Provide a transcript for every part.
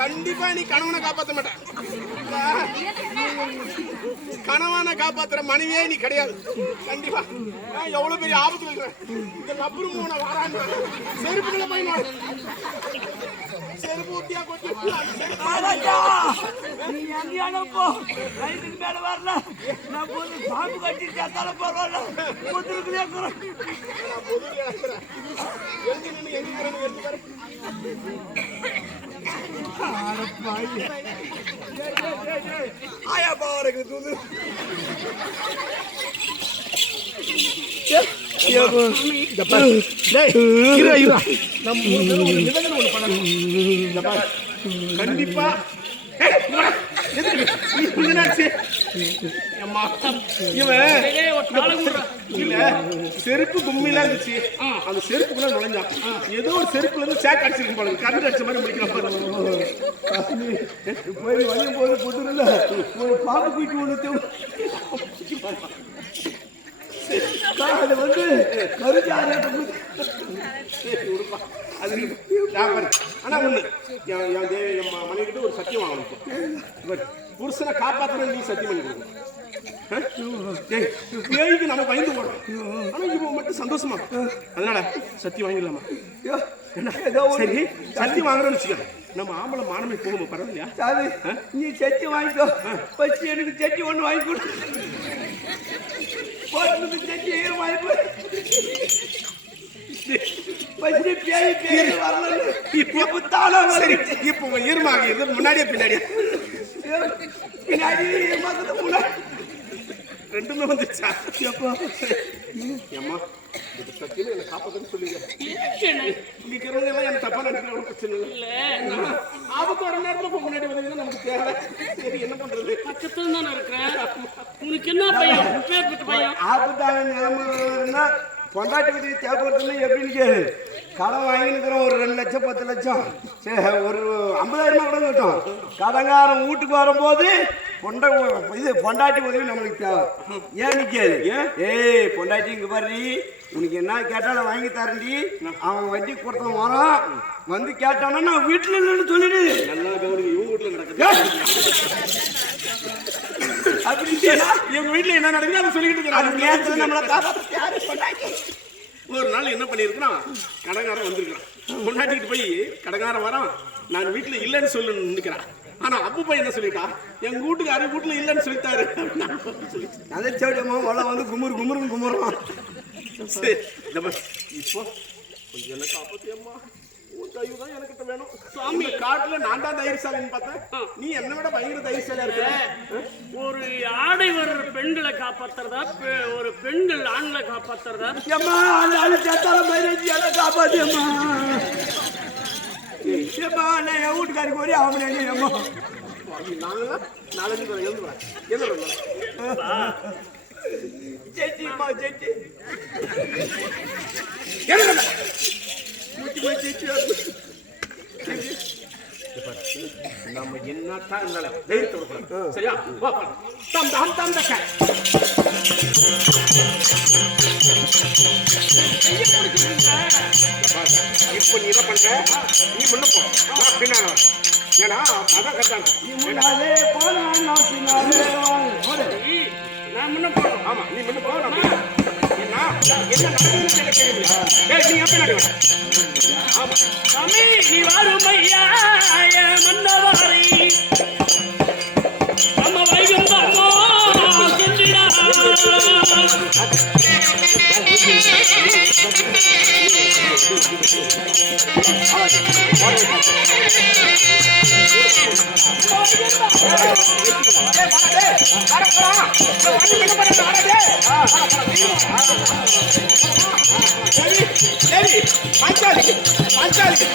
கண்டிப்பா நீ கணவனை காப்பாற்ற மாட்ட. கணவனை காப்பாத்துற மனைவியே நீ கிடையாது. கண்டிப்பா எவ்வளவு பெரிய ஆபத்து இருக்கிற இந்த லப்பரு மூணு வாரான்னு செருப்புகளை பயன் செருப்பு ஊத்தியா கொட்டி மேல வரல. நான் பாம்பு கட்டி சேர்த்தால பரவாயில்ல. ஆயா பாவருக்கு தூது கண்டிப்பா செருப்பு கும்மில இருந்துச்சு. அந்த செருப்புக்குள்ள நுழைஞ்சான். ஏதோ ஒரு செருப்புல இருந்து சேக் அடிச்சிருக்கு போல. கரண்ட் அடிச்ச மாதிரி முடிக்கிற போய் வழியும் போது புதுல ஒரு பாம்பு குயிட்டு ஒண்ணு அது வந்து கருஜாரு. ஆனா ஒண்ணு மனைவிட்டு ஒரு சத்தியம் வாங்கணும். புருஷனை காப்பாத்துற நீ சத்தியம் பண்ணி கொடுக்கணும். பேய்க்கு நம்ம பயந்து போறோம். ஆனா இவன் மட்டும் சந்தோஷமா. அதனால சத்தியம் வாங்கிடலாமா? சரி சத்தியம் வாங்குறோம்னு வச்சுக்க. நம்ம ஆம்பளை மானமே போகும் பரவாயில்லையா? நீ சட்டி வாங்கிக்கோ. பச்சு எனக்கு சட்டி ஒண்ணு வாங்கி கொடு. சட்டி வாங்கி இப்போ ஈரமாக இது முன்னாடியே பின்னாடியே பின்னாடி ரெண்டுமே வந்துச்சா? ஏம்மா இது பிரச்சனை என்ன காப்பாத்துன்னு சொல்லுங்க. நிக்கிறவங்க எல்லாம் எனக்கு தப்பா நினைக்கிற பிரச்சனை இல்லை. ஆபத்து வர நேரத்துல முன்னாடி வந்தீங்கன்னா நமக்கு தேவை. சரி என்ன பண்றது? பக்கத்துல தானே இருக்கிறேன். உனக்கு என்ன பையன்? பையன் ஆபத்தான நிலைமை பொண்டாட்டி உதவி தேவைப்படுறதுன்னு எப்படின்னு கேளு. கடன் வாங்கினுக்கிறோம் ஒரு 2 லட்சம் 10 லட்சம். சரி ஒரு 50,000 கூட கட்டும். கடங்காரன் வீட்டுக்கு வரும்போது பொண்டாட்டி உதவி நம்மளுக்கு தேவை. ஏன்னு கேளு. ஏய் பொண்டாட்டி இங்க பாரு, உனக்கு என்ன கேட்டாலும் வாங்கி தரண்டி. அவன் வட்டி கொடுத்த வரோம் வந்து கேட்டானா நான் வீட்டுல இல்லைன்னு சொல்லிடு. நல்லா கவனிங்க. இவங்க வீட்டுல நடக்குது அப்படி எங்க வீட்டுல என்ன நடக்குது அதை சொல்லிக்கிட்டு நம்மளை ஒரு நாள் என்ன பண்ணிருக்கான், கடங்காரன் வந்திருக்கான். முன்னாடிட்டு போய் கடங்காரன் வரான், நான் வீட்டுல இல்லைன்னு சொல்லு நினைக்கிறான். ஆனா அப்பு பையன் என்ன சொல்லிட்டா, எங்க வீட்டுக்கு வீட்டுல இல்லைன்னு சொல்லிட்டாரு. அதை சேடியம்மா வள வந்து குமுறுன்னு குமுறான். சரி இப்போ கொஞ்சம் என்ன காப்பாத்தியம்மா, தான் எனக்கு வேணும் சாமி. காட்டுல நான் தான் தைரியசாலின்னு பார்த்தேன், நீ என்ன விட பயங்கர தைரியசாலியா இருக்க. ஒரு ஆடை வர்ற பெண்களை காப்பாத்துறதா, ஒரு பெண்கள் ஆண்களை காப்பாத்துறதா? ஏம்மா அந்த ஆளு சேர்த்தால மயிலாச்சி காப்பாத்தியம்மா. ஏம்மா நான் என் வீட்டுக்காரிக்கு ஒரே ஆம்பளை. ஏம்மா நாளைக்கு எழுதுவேன். சேச்சிம்மா சேச்சி நம்ம என்னத்தான் இருந்தாலும் தைரியத்தோட சரியா? தம் தம் தம் தக்க இப்ப நீ என்ன பண்ற, நீ முன்ன போ, நான் பின்னால. ஏன்னா அதான் கரெக்டா முன்னாலே போனா நான் பின்னாலே நான் முன்ன போறோம். ஆமா நீ முன்ன போ, நான் என்ன நடக்குதுன்னு எனக்கு தெரியல. டேய், நீ எப்ப நடுவ? ஆமா. சாமி நீ வாருமையா மன்னவாரி நம்ம வைகுந்தமோ சென்றிடா. சரி, பாஞ்சாலி பாஞ்சாலி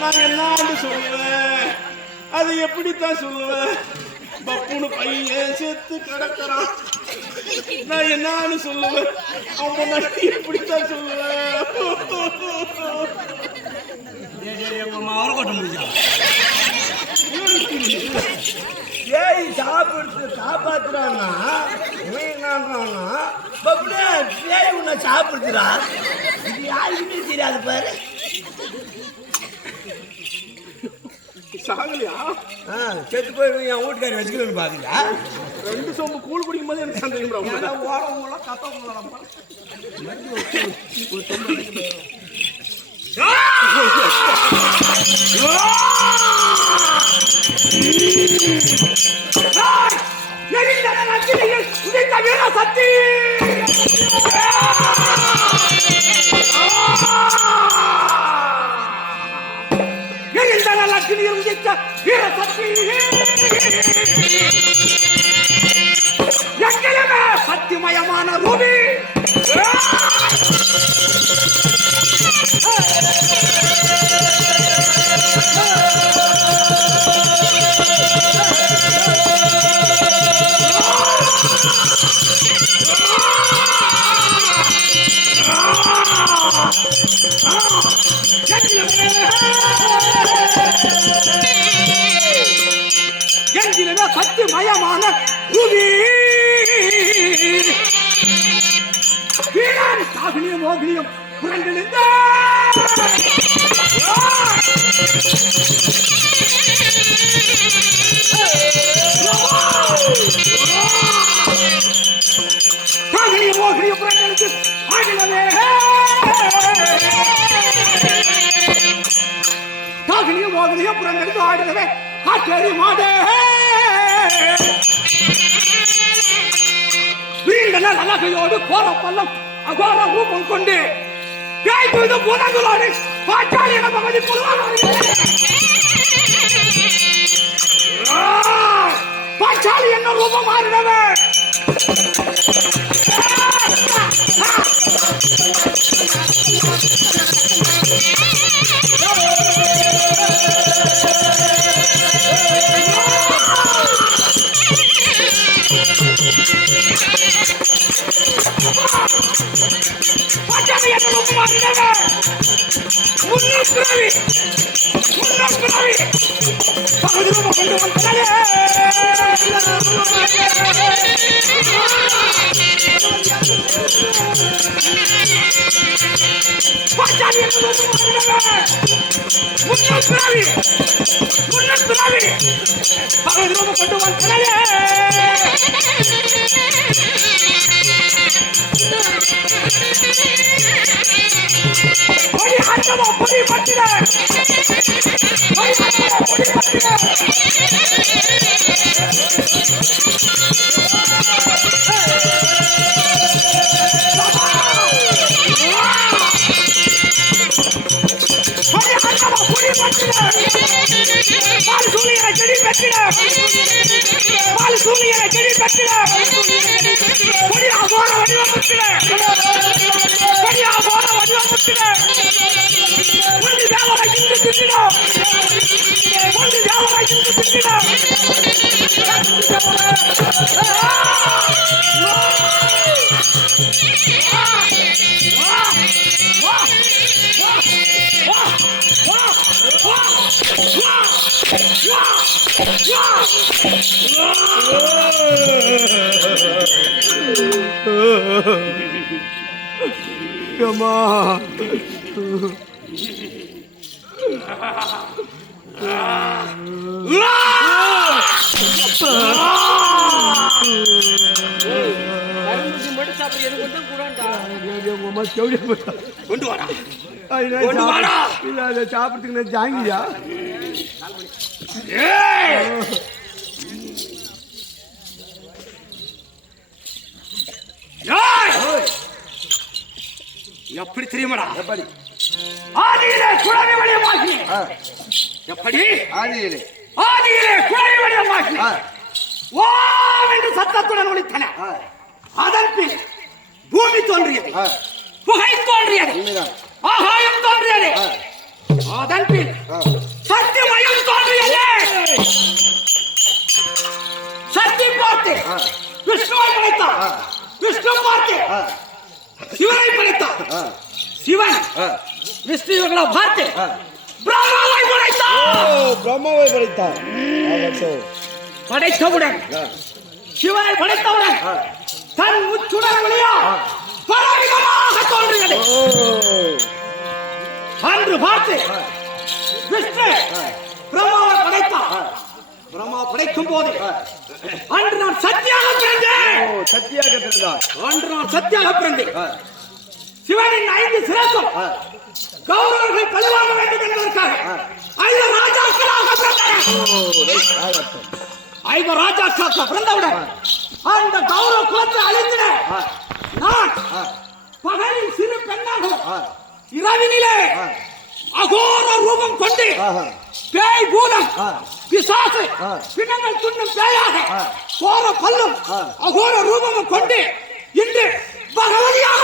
நான் என்ன சொல்லுவேன்? அது எப்படித்தான் சொல்லுவேன்? பப்புனு பையன் செத்து கிடக்கிறான். நான் என்னன்னு சொல்லுவேன்? அவன் நட்டி எப்படித்தான் சொல்லுவேன்? ஏய் சாப்பிடுறது காப்பாத்துறான்னா இவன் என்னன்றான்னா பப்புனே பேய் உன்னை சாப்பிடுறா. இது யாருக்குமே தெரியாது பாரு. சாகலையா? செத்து போய் என் வீட்டுக்காரி வச்சுக்கணும்னு பாத்தீங்களா? 2 சொம்பு கூழ் குடிக்கும் போது எனக்கு சந்தேகம். ஓரவங்களாம் கத்தவங்களாம் சக்தி லட்சுமியில் உதித்த வீர சக்தி எங்கிலுமே சத்தியமயமான ரூபி எங்கிலுமே சத்தியமயமான ரூபி வீரன் சாகினியும் மோகினியும் புரண்டு நின்ற ஆடுகிறவே காட்டேரி மாடே வீண்டன அழகையோடு கோர பள்ளம் அகோர ரூபம் கொண்டு பேய்புது புலங்களோடு பாட்டாளி என பகுதி பாட்டாளி என்ன ரூபம் மாறினவே சாப்பிடுறதுக்கு ஜாங்கியா எப்படி தெரியுமாடா? எப்படி ஆதியிலே குழவி வடிவமாகி எப்படி ஆதியிலே குழவி வடிவமாகி ஓம் என்று சத்தத்துடன் ஒலித்தன. அதன் பின் பூமி தோன்றியது, புகை தோன்றியது, ஆகாயம் தோன்றியது, அதன் பின் சத்தியமயம் தோன்றியது. சக்தி பார்த்து விஷ்ணுவை படைத்தார், விஷ்ணு பார்த்து சிவனை படைத்தார், சிவன் விஷ்ணு இவர்களை பார்த்து பிரம்மாவை படைத்தார். படைத்தவுடன் சிவனை படைத்தவுடன் தன் முச்சுடர் வழியா பலவிதமாக தோன்றுகிறது. அன்று பார்த்து விஷ்ணு பிரம்மாவை படைத்தார். பிரம்மா படைக்கும் போது அன்று நான் சத்தியாக பிறந்தேன். அன்று நான் சத்தியாக பிறந்தேன். சிவனின் 5 சிரசும் கௌரவர்களை பழிவாங்க வேண்டும் என்பதற்காக 5 ராஜாக்களாக பிறந்தேன். 5 ராஜாக்களாக பிறந்தவுடன் அந்த கௌரவ குலத்தை அழிந்திட நான் பகலில் சிறு பெண்ணாகவும் இரவினிலே அகோர ரூபம் கொண்டு பேய் பூதம் பிசாசு பிணங்கள் துண்ணும் பேயாக கோர பல்லும் அகோர ரூபமும் கொண்டு இன்று பகவதியாக